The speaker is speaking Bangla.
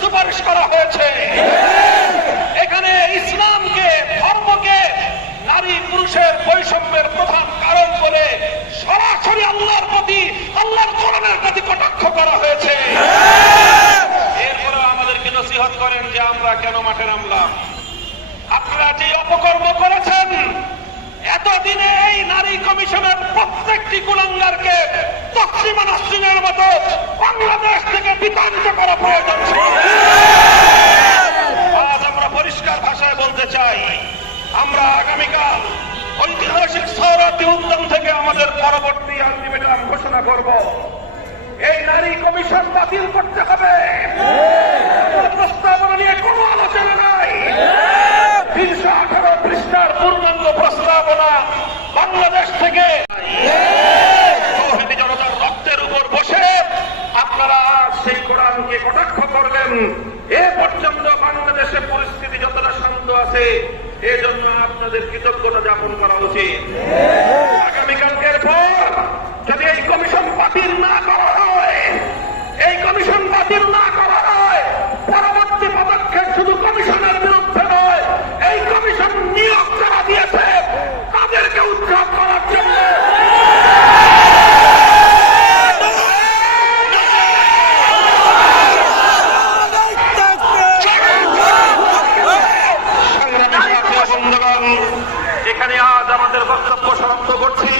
সুপারিশ করা হয়েছে। এখানে ইসলামকে, ধর্মকে, নারী পুরুষের বৈষম্যের প্রধান কারণ বলে সরাসরি আল্লাহর প্রতি, আল্লাহর কোরআনের প্রতি কটাক্ষ করা হয়েছে। এরপরে আমাদেরকে নসিহত করেন যে আমরা কেন মাঠে নামলাম। আপনারা যে অপকর্ম করেছেন, এতদিনে এই নারী কমিশনের প্রত্যেকটি কুলাঙ্গারকে পশ্চিমা নাসরিনের মতো বাংলাদেশ থেকে বিতাড়িত করা প্রয়োজন ছিল। আমরা আগামীকাল ঐতিহাসিক সৌরাতি উদ্যম থেকে আমাদের পরবর্তী আলটিমেটাম ঘোষণা করব। এই নারী কমিশন বাতিল করতে হবে। প্রস্তাবনা নিয়ে কোনো আলোচনা নাই। তিনশো আঠারো পৃষ্ঠার পূর্ণাঙ্গ প্রস্তাবনা বাংলাদেশ থেকে জনতার রক্তের উপর বসে আপনারা সেই কোরআনকে কটাক্ষ করবেন। এ পর্যন্ত বাংলাদেশে পরিস্থিতি যতটা শান্ত আছে এজন্য আপনাদের কৃতজ্ঞতা যাপন করা উচিত। এখানে আজ আমাদের বক্তব্য সমাপ্ত করছি।